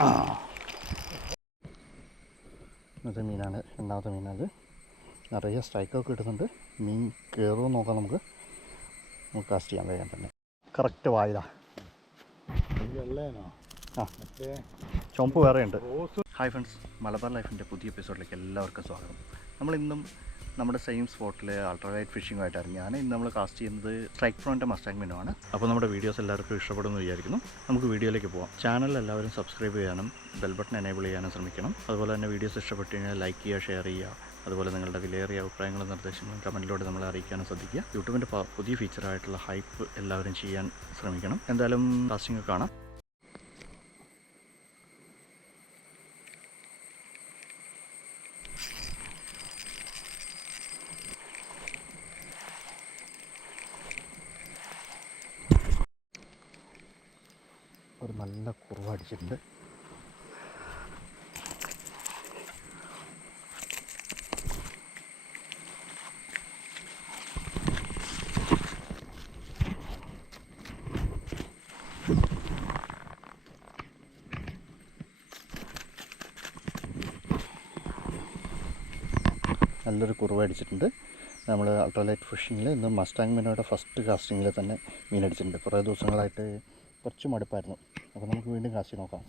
ആ. ഇന്നത്തെ മീനാണ് രണ്ടാമത്തെ മീനാണ് നിറയെ സ്ട്രൈക്കൊക്കെ കിട്ടുന്നുണ്ട്. മീൻ കയറുമോ നോക്കാം നമുക്ക്. നമുക്ക് കാസ്റ്റ് ചെയ്യാൻ വേഗം തന്നെ. കറക്റ്റ് വായതാ ആ ചുമപ്പ് വേറെ ഉണ്ട് റോസ് ഹായ് ഫ്രണ്ട്സ് മലബാർ ലൈഫിന്റെ പുതിയ എപ്പിസോഡിലേക്ക് എല്ലാവർക്കും സ്വാഗതം. നമ്മളിന്നും നമ്മുടെ സെയിം സ്പോട്ടിൽ അൾട്രാലൈറ്റ് ഫിഷിങ്ങുമായിട്ട് ഞാൻ ഇന്ന് നമ്മൾ കാസ്റ്റ് ചെയ്യുന്നത് സ്ട്രൈക്ക് ഫ്രോണിന്റെ മസ്റ്റാങ് മിനുമാണ് അപ്പോൾ നമ്മുടെ വീഡിയോസ് എല്ലാവർക്കും ഇഷ്ടപ്പെടുമെന്ന് വിചാരിക്കുന്നു. നമുക്ക് വീഡിയോയിലേക്ക് പോകാം ചാനൽ എല്ലാവരും സബ്സ്ക്രൈബ് ചെയ്യാനും ബെൽ ബട്ടൺ എനേബിൾ ചെയ്യാനും ശ്രമിക്കണം. അതുപോലെ തന്നെ വീഡിയോസ് ഇഷ്ടപ്പെട്ട് കഴിഞ്ഞാൽ ലൈക്ക് ചെയ്യുക ഷെയർ ചെയ്യുക. അതുപോലെ നിങ്ങളുടെ വിലയേറിയ അഭിപ്രായങ്ങളും നിർദ്ദേശങ്ങളും കമന്റിലൂടെ നമ്മളെ അറിയിക്കാനും ശ്രദ്ധിക്കുക. യൂട്യൂബിന്റെ പുതിയ ഫീച്ചറായിട്ടുള്ള ഹൈപ്പ് എല്ലാവരും ചെയ്യാൻ ശ്രമിക്കണം. എന്തായാലും കാസ്റ്റിംഗ് കാണാം ഒരു നല്ല കുറവ് നല്ലൊരു കുറവ് അടിച്ചിട്ടുണ്ട്. നമ്മൾ അൾട്രാലൈറ്റ് ഫിഷിങ്ങിൽ ഇന്ന് മസ്റ്റാങ് മീനോയുടെ ഫസ്റ്റ് കാസ്റ്റിങ്ങിൽ തന്നെ മീൻ അടിച്ചിട്ടുണ്ട്. കുറേ ദിവസങ്ങളായിട്ട് കുറച്ച് മടുപ്പായിരുന്നു. അപ്പോൾ നമുക്ക് വീണ്ടും കാശി നോക്കാം.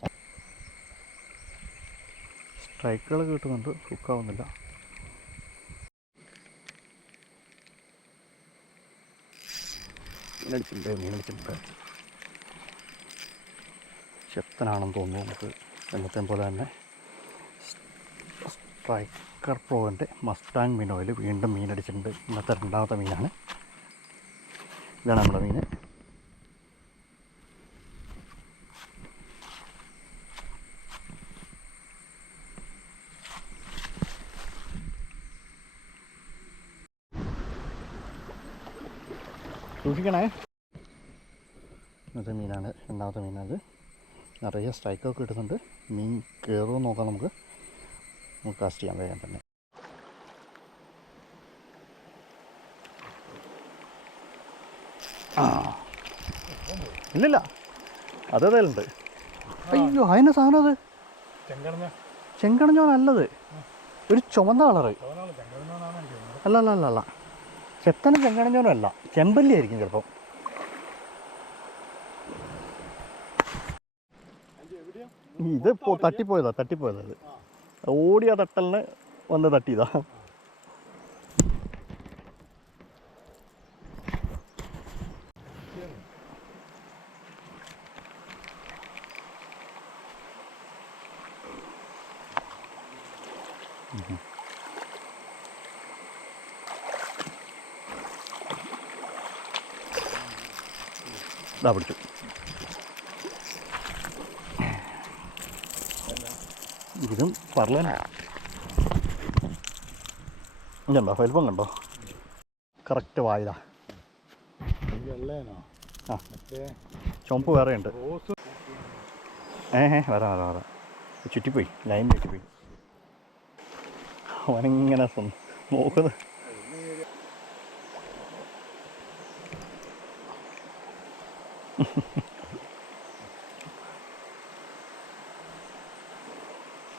സ്ട്രൈക്കുകൾ കിട്ടുന്നുണ്ട്. കുക്കാവുന്നില്ല മീനടിച്ചിട്ടുണ്ട് മീനടിച്ചിട്ടുണ്ട്. ശക്തനാണെന്ന് തോന്നുന്നു നമുക്ക് എന്നത്തെ പോലെ തന്നെ. സ്ട്രൈക്കർ പ്രോവിന്റെ മസ്റ്റാങ് മീൻ ഓയിൽ വീണ്ടും മീനടിച്ചിട്ടുണ്ട്. ഇന്നത്തെ രണ്ടാമത്തെ മീനാണ്. ഇതാണ് നമ്മുടെ മീൻ. സൂക്ഷിക്കണേ. ഇന്നത്തെ മീനാണ് രണ്ടാമത്തെ മീനാണ് നിറയെ സ്ട്രൈക്കൊക്കെ കിട്ടുന്നുണ്ട് മീൻ കയറുമോ നോക്കാം നമുക്ക്. നമുക്ക് കാസ്റ്റ് ചെയ്യാൻ വേഗം തന്നെ. ആ. ഇല്ലില്ല. അതേതായാലുണ്ട് അയ്യോ അതിന് സാധനം അത്? ചെങ്കടഞ്ഞ. ചെങ്കണഞ്ഞോ നല്ലത് ഒരു ചുമന്ന കളറ്. അല്ല അല്ല അല്ല അല്ല ചെത്തനും ചെങ്കണഞ്ഞോനും അല്ല ചെമ്പല്ലി ആയിരിക്കും ചിലപ്പം ഇത് തട്ടിപ്പോയതാ തട്ടിപ്പോയതാ ഇത്. ഓടിയ തട്ടലിന് വന്ന് തട്ടിയതാ. ഇതാ പിടിച്ചു. ഇതും പറലന ഇതുണ്ടോ വലിപ്പം കണ്ടോ? കറക്റ്റ് വായതാ ചുമപ്പ് വേറെ ഉണ്ട് ഏഹ് വേറെ വേറെ വരാം ചുറ്റിപ്പോയി ലൈൻ ചുറ്റിപ്പോയി. അവനിങ്ങനെ നോക്കുന്നത്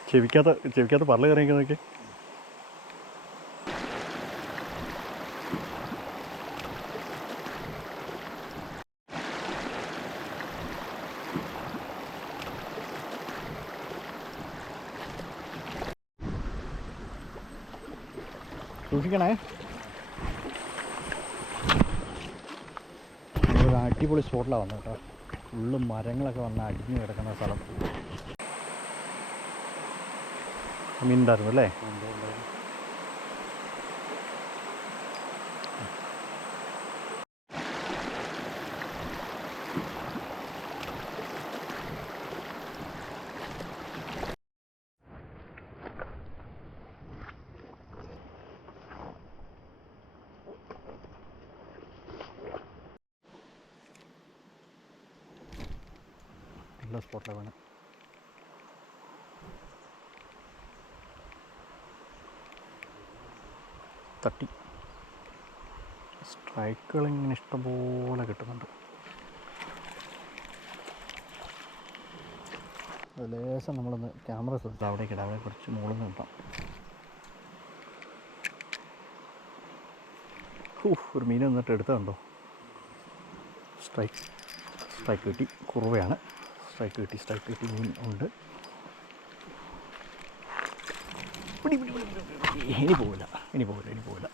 ചെവിക്കാത്ത ചെവിക്കാത്ത പറൽ കറിയൊക്കെ നോക്കി സൂക്ഷിക്കണേ ഒരു അടിപൊളി സ്പോട്ടിലാണ് വന്നത് കേട്ടോ. ഫുള്ള് മരങ്ങളൊക്കെ വന്ന് അടിഞ്ഞു കിടക്കുന്ന സ്ഥലം. മീൻ ഉണ്ടായിരുന്നു അല്ലേ? നല്ല സ്പോട്ടിലാണ്. വേണം തട്ടി. സ്ട്രൈക്കുകൾ ഇങ്ങനെ ഇഷ്ടംപോലെ കിട്ടുന്നുണ്ട്. ലേശം നമ്മളൊന്ന് ക്യാമറ ശ്രദ്ധിച്ച് അവിടെ ഇടാം. അവിടെ കുറച്ച് മുകളിൽ നിന്ന് കിട്ടാം. ഒരു മീൻ വന്നിട്ട് എടുത്തതുണ്ടോ? സ്ട്രൈക്ക് സ്ട്രൈക്ക് കിട്ടി. കുറുവയാണ്. സ്ട്രൈക്ക് കിട്ടി സ്ട്രൈക്ക് കിട്ടി മീൻ ഉണ്ട്. ഇനി പോവില്ല ഇനി പോവില്ല ഇനി പോവില്ല.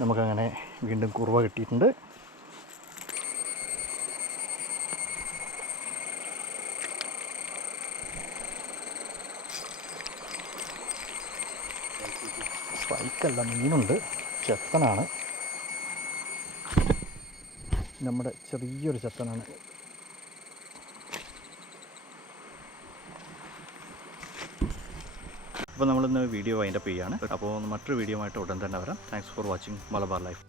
നമുക്കങ്ങനെ വീണ്ടും കുറുവ കിട്ടിയിട്ടുണ്ട്. സ്ട്രൈക്കല്ല മീനുണ്ട്. ചെത്തനാണ്. നമ്മുടെ ചെറിയൊരു ചെത്തനാണ്. അപ്പോൾ നമ്മളിന്ന് വീഡിയോ വൈൻഡപ്പ് ചെയ്യുകയാണ് അപ്പോൾ മറ്റൊരു വീഡിയോ ആയിട്ട് ഉടൻ തന്നെ വരാം. Thanks for watching Malabar life